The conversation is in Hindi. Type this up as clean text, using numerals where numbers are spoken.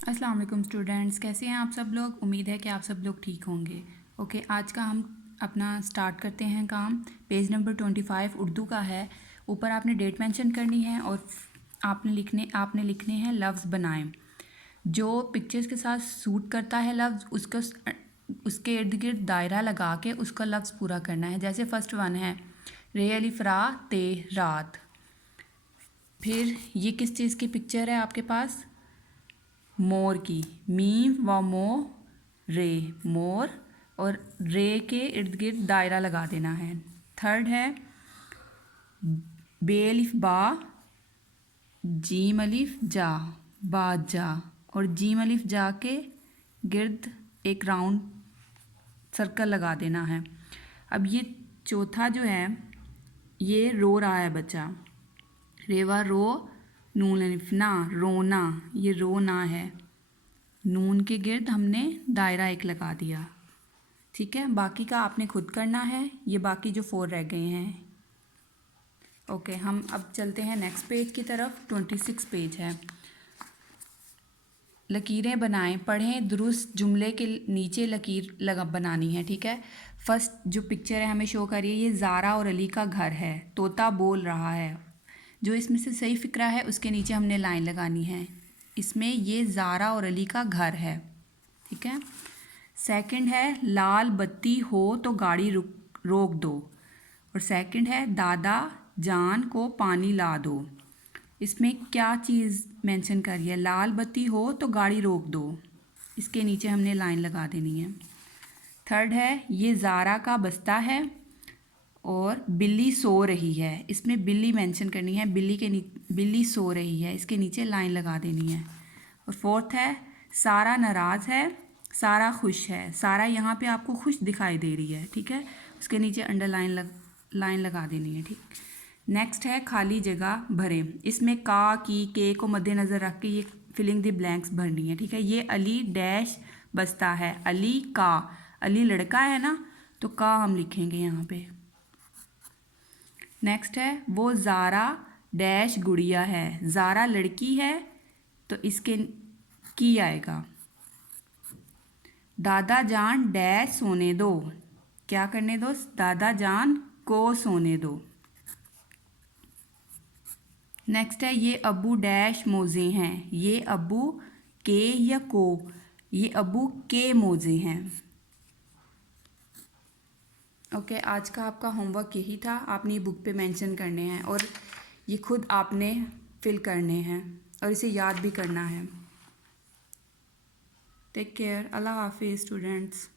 अस्सलाम वालेकुम स्टूडेंट्स, कैसे हैं आप सब लोग। उम्मीद है कि आप सब लोग ठीक होंगे। ओके, आज का हम अपना स्टार्ट करते हैं काम। पेज नंबर 25 उर्दू का है। ऊपर आपने डेट मेंशन करनी है और आपने लिखने हैं लफ्ज़ बनाएं। जो पिक्चर्स के साथ सूट करता है लफ्ज़ उसके इर्द गिर्द दायरा लगा के उसका लफ्ज़ पूरा करना है। जैसे फर्स्ट वन है रे अलिफ रा ते रात। फिर ये किस चीज़ की पिक्चर है आपके पास? मोर की। मीम व मो रे, मोर, और रे के इर्द गिर्द दायरा लगा देना है। थर्ड है बे अलिफ बा, जीम अलिफ जा, बाजा, और जीम अलिफ जा के गिर्द एक राउंड सर्कल लगा देना है। अब ये चौथा जो है ये रो रहा है बच्चा। रेवा रो, नून अलिफ ना, रोना, ये रोना है। नून के गिर्द हमने दायरा एक लगा दिया। ठीक है, बाकी का आपने खुद करना है। ये बाकी जो 4 रह गए हैं। ओके, हम अब चलते हैं नेक्स्ट पेज की तरफ। 26 पेज है। लकीरें बनाएं, पढ़ें दुरुस्त जुमले के नीचे लकीर बनानी है। ठीक है, फर्स्ट जो पिक्चर है हमें शो करिए। ये ज़ारा और अली का घर है। तोता बोल रहा है। जो इसमें से सही फ़िक्रा है उसके नीचे हमने लाइन लगानी है। इसमें ये ज़ारा और अली का घर है। ठीक है। सेकंड है लाल बत्ती हो तो गाड़ी रोक दो। और सेकंड है दादा जान को पानी ला दो। इसमें क्या चीज़ मेंशन करी है? लाल बत्ती हो तो गाड़ी रोक दो। इसके नीचे हमने लाइन लगा देनी है। थर्ड है ये ज़ारा का बस्ता है और बिल्ली सो रही है। इसमें बिल्ली मेंशन करनी है। बिल्ली सो रही है, इसके नीचे लाइन लगा देनी है। और फोर्थ है सारा नाराज़ है, सारा खुश है। सारा यहाँ पे आपको खुश दिखाई दे रही है। ठीक है, उसके नीचे अंडरलाइन लाइन लगा देनी है। ठीक, नेक्स्ट है खाली जगह भरें। इसमें का की के को मद्देनज़र रख के ये फिलिंग द ब्लैंक्स भरनी है। ठीक है, ये अली डैश बस्ता है। अली का, अली लड़का है ना, तो का हम लिखेंगे यहाँ पे। नेक्स्ट है वो ज़ारा डैश गुड़िया है। ज़ारा लड़की है तो इसके की आएगा। दादा जान डैश सोने दो। क्या करने दो? दादा जान को सोने दो। नेक्स्ट है ये अबू डैश मोज़े हैं। ये अबू के या को? ये अबू के मोज़े हैं। ओके, आज का आपका होमवर्क यही था। आपने ये बुक पे मेंशन करने हैं और ये खुद आपने फिल करने हैं और इसे याद भी करना है। Take care. अल्लाह हाफिज़ स्टूडेंट्स।